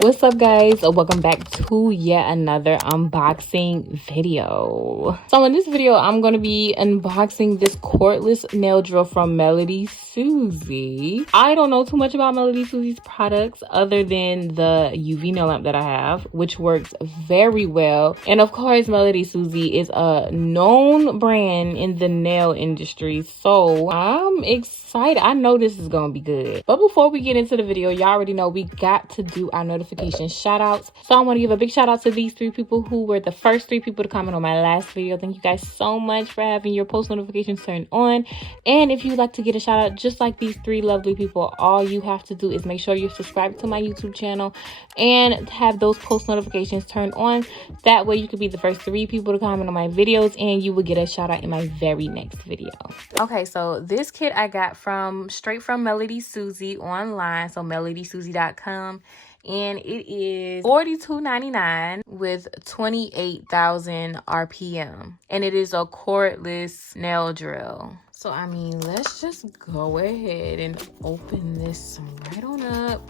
What's up, guys? Welcome back to yet another unboxing video. So in this video, I'm going to be unboxing this cordless nail drill from Melodysusie. I don't know too much about Melodysusie's products other than the UV nail lamp that I have, which works very well. And of course, Melodysusie is a known brand in the nail industry, so I'm excited. I know this is going to be good. But before we get into the video, y'all already know we got to do our notification shout outs. So I want to give a big shout out to these 3 people who were the first 3 people to comment on my last video. Thank you guys so much for having your post notifications turned on. And if you'd like to get a shout out just like these 3 lovely people, all you have to do is make sure you're subscribed to my YouTube channel and have those post notifications turned on. That way you could be the first 3 people to comment on my videos and you will get a shout out in my very next video. Okay, so this kit I got straight from Melodysusie online, so melodysusie.com. And it is $42.99 with 28,000 RPM. And it is a cordless nail drill. So, I mean, let's just go ahead and open this right on up.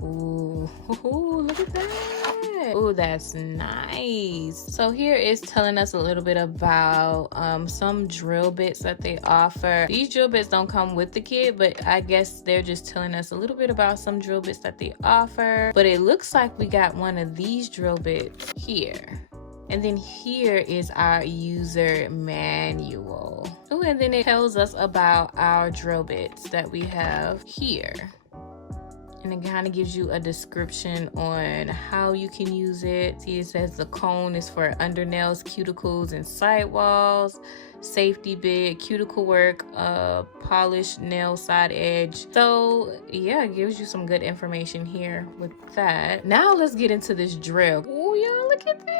Ooh, look at that. Ooh, that's nice. So here is telling us a little bit about some drill bits that they offer. These drill bits don't come with the kit, but I guess they're just telling us a little bit about some drill bits that they offer. But it looks like we got one of these drill bits here. And then here is our user manual. Oh, and then it tells us about our drill bits that we have here. And it kind of gives you a description on how you can use it. See, it says the cone is for undernails, cuticles, and sidewalls. Safety bit, cuticle work, polished nail side edge. So yeah, it gives you some good information here with that. Now let's get into this drill. Oh, y'all, look at this.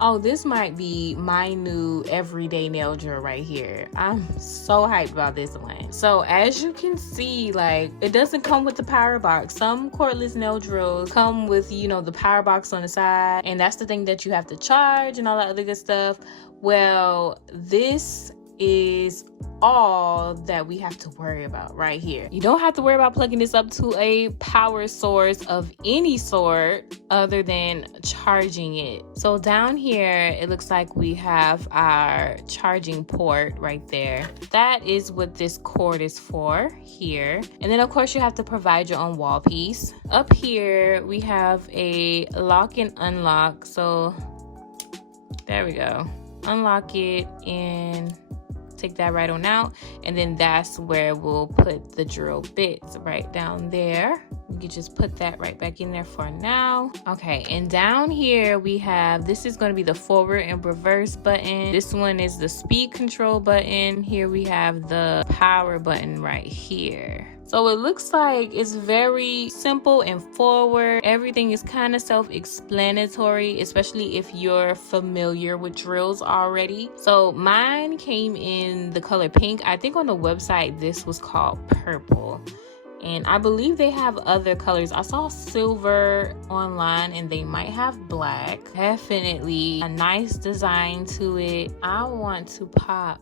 Oh, this might be my new everyday nail drill right here. I'm so hyped about this one. So as you can see, like, it doesn't come with the power box. Some cordless nail drills come with, you know, the power box on the side, and that's the thing that you have to charge and all that other good stuff. Well, this is all that we have to worry about right here. You don't have to worry about plugging this up to a power source of any sort other than charging it. So down here, it looks like we have our charging port right there. That is what this cord is for here. And then of course you have to provide your own wall piece. Up here, we have a lock and unlock. So there we go. Unlock it and take that right on out, and then that's where we'll put the drill bits right down there. You can just put that right back in there for now. Okay, and down here we have, this is going to be the forward and reverse button. This one is the speed control button. Here we have the power button right here. So it looks like it's very simple and forward. Everything is kind of self-explanatory, especially if you're familiar with drills already. So mine came in the color pink. I think on the website this was called purple. And I believe they have other colors. I saw silver online and they might have black. Definitely a nice design to it. I want to pop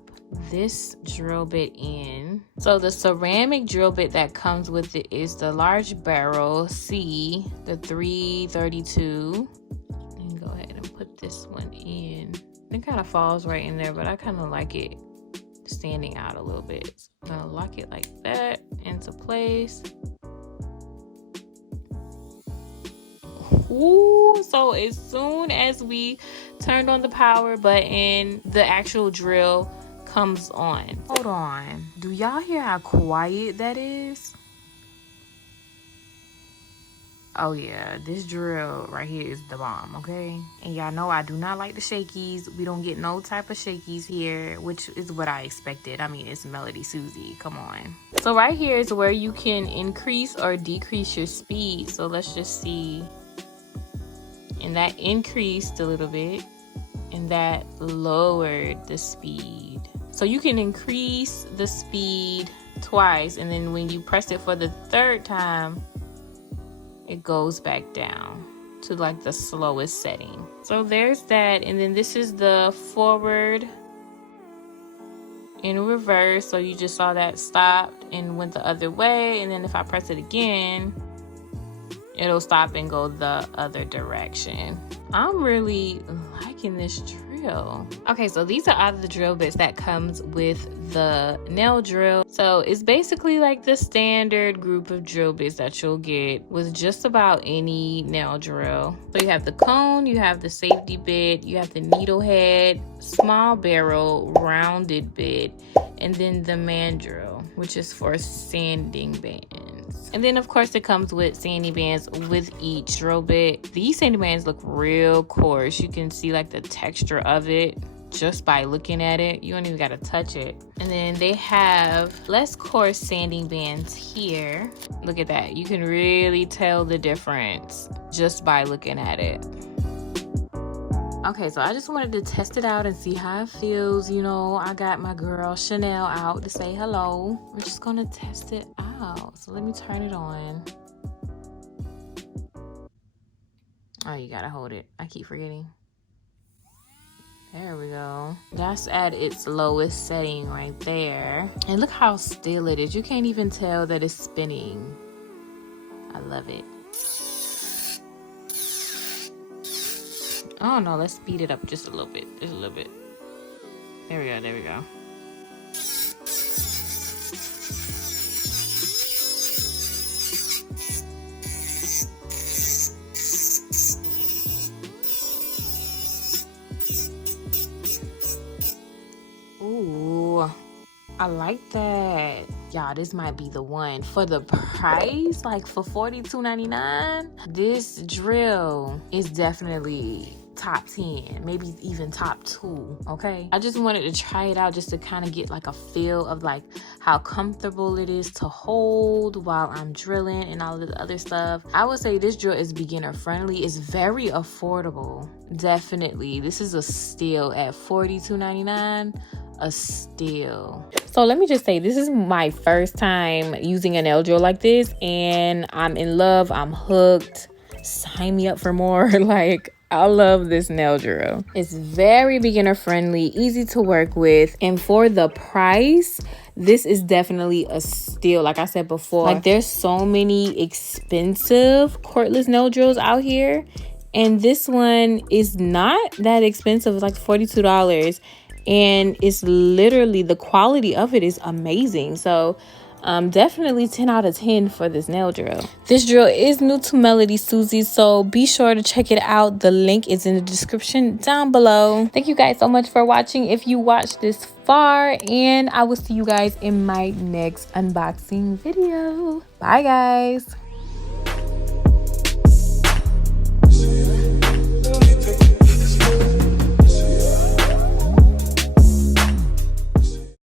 this drill bit in. So the ceramic drill bit that comes with it is the large barrel C, the 332. And go ahead and put this one in. It kind of falls right in there, but I kind of like it standing out a little bit. So I'm gonna lock it like that into place. Ooh, so as soon as we turned on the power button, the actual drill comes on. Hold on. Do y'all hear how quiet that is? Oh yeah, this drill right here is the bomb, okay? And y'all know I do not like the shakies. We don't get no type of shakies here, which is what I expected. I mean, it's Melodysusie, come on. So right here is where you can increase or decrease your speed. So let's just see. And that increased a little bit, and that lowered the speed. So you can increase the speed twice, and then when you press it for the 3rd time, it goes back down to like the slowest setting. So there's that. And then this is the forward in reverse. So you just saw that stopped and went the other way. And then if I press it again, it'll stop and go the other direction. I'm really liking this drill. Okay, so these are all the drill bits that comes with the nail drill. So it's basically like the standard group of drill bits that you'll get with just about any nail drill. So you have the cone, you have the safety bit, you have the needle head, small barrel, rounded bit, and then the mandrel, which is for sanding bands. And then of course it comes with sanding bands with each drill bit. These sanding bands look real coarse. You can see like the texture of it just by looking at it. You don't even gotta touch it. And then they have less coarse sanding bands here. Look at that. You can really tell the difference just by looking at it. Okay, so I just wanted to test it out and see how it feels. You know, I got my girl Chanel out to say hello. We're just gonna test it out. So let me turn it on. Oh, you gotta hold it. I keep forgetting. There we go. That's at its lowest setting right there. And look how still it is. You can't even tell that it's spinning. I love it. Oh no, let's speed it up just a little bit. Just a little bit. There we go, there we go. Ooh, I like that. Y'all, this might be the one. For the price, like for $42.99, this drill is definitely top 10, maybe even top 2. Okay, I just wanted to try it out just to kind of get like a feel of like how comfortable it is to hold while I'm drilling and all of the other stuff. I would say this drill is beginner friendly. It's very affordable. Definitely, this is a steal at $42.99. A steal. So let me just say, this is my first time using a nail drill like this, and I'm in love. I'm hooked. Sign me up for more. Like, I love this nail drill. It's very beginner friendly, easy to work with, and for the price, this is definitely a steal. Like I said before, like there's so many expensive cordless nail drills out here, and this one is not that expensive. It's like $42, and it's literally, the quality of it is amazing. So definitely 10 out of 10 for this nail drill. This drill is new to Melodysusie, so be sure to check it out. The link is in the description down below. Thank you guys so much for watching if you watched this far, and I will see you guys in my next unboxing video. Bye guys.